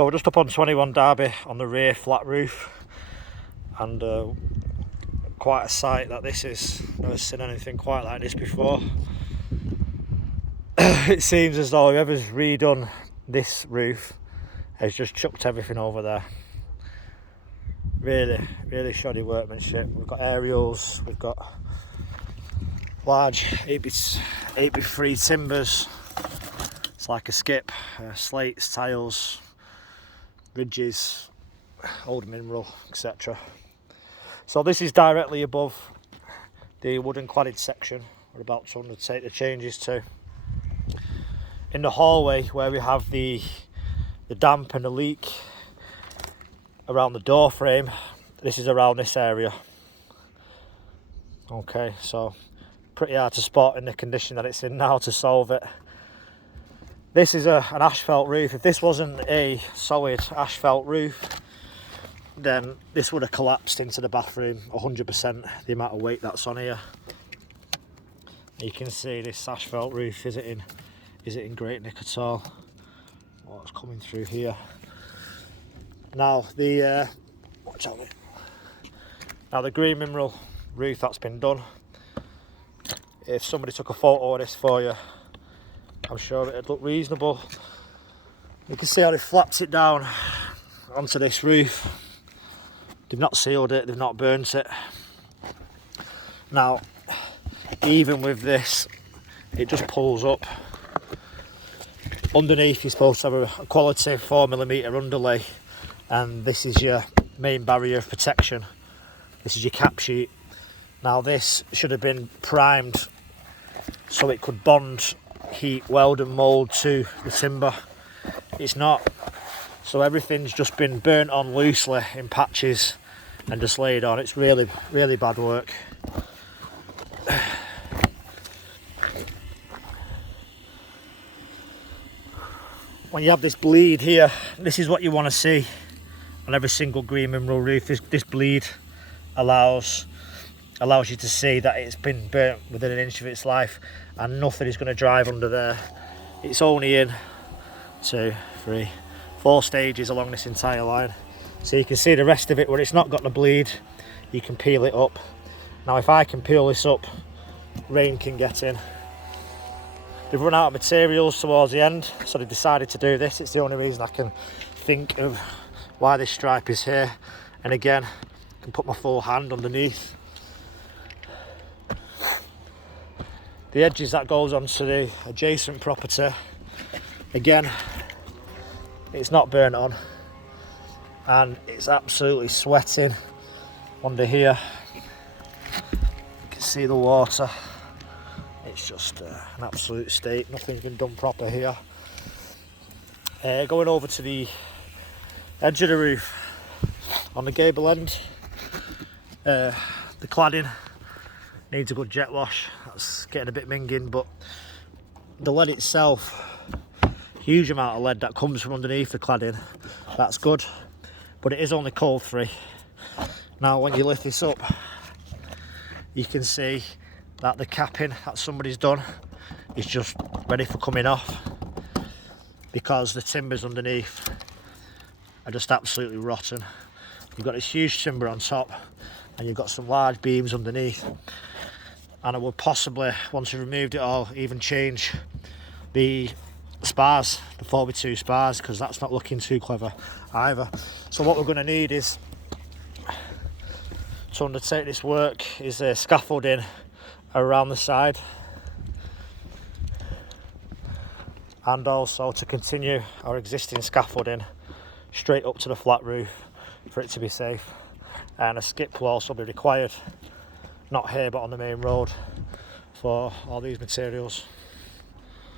So we're just up on 21 Derby on the rear flat roof, and quite a sight that this is. Never seen anything quite like this before. It seems as though whoever's redone this roof has just chucked everything over there. Really shoddy workmanship. We've got aerials, we've got large 8x3 timbers. It's like a skip, slates, tiles, ridges, old mineral, etc. So this is directly above the wooden cladded section we're about to undertake the changes to. In the hallway where we have the damp and the leak around the door frame, this is around this area. Okay, so pretty hard to spot in the condition that it's in now to solve it. This is an asphalt roof. If this wasn't a solid asphalt roof, then this would have collapsed into the bathroom 100%, the amount of weight that's on here. You can see this asphalt roof isn't in great nick at all. What's coming through here. Now the green mineral roof that's been done, if somebody took a photo of this for you, I'm sure it'd look reasonable. You can see how they flapped it down onto this roof. They've not sealed it, they've not burnt it. Now, even with this, it just pulls up. Underneath you're supposed to have a quality 4mm underlay, and this is your main barrier of protection. This is your cap sheet. Now this should have been primed so it could bond, heat, weld and mould to the timber. It's not, so everything's just been burnt on loosely in patches and just laid on. It's really bad work. When you have this bleed here, this is what you want to see on every single green mineral roof. This bleed allows you to see that it's been burnt within an inch of its life, and nothing is going to drive under there. It's only in 2, 3, 4 stages along this entire line, so you can see the rest of it where it's not got the bleed. You can peel it up. Now if I can peel this up, rain can get in. They've run out of materials towards the end, so they decided to do this. It's the only reason I can think of why this stripe is here. And again, I can put my full hand underneath. The edges that goes onto the adjacent property, again, it's not burnt on, and it's absolutely sweating under here. You can see the water. It's just an absolute state. Nothing's been done proper here. Going over to the edge of the roof, on the gable end, the cladding needs a good jet wash. That's getting a bit minging, but the lead itself, huge amount of lead that comes from underneath the cladding, that's good, but it is only cold free. Now when you lift this up, you can see that the capping that somebody's done is just ready for coming off, because the timbers underneath are just absolutely rotten. You've got this huge timber on top, and you've got some large beams underneath, and I would possibly, once you've removed it all, even change the spars, the 4x2 spars, because that's not looking too clever either. So what we're going to need is, to undertake this work, is a scaffolding around the side, and also to continue our existing scaffolding straight up to the flat roof for it to be safe. And a skip will also be required, not here but on the main road, for all these materials.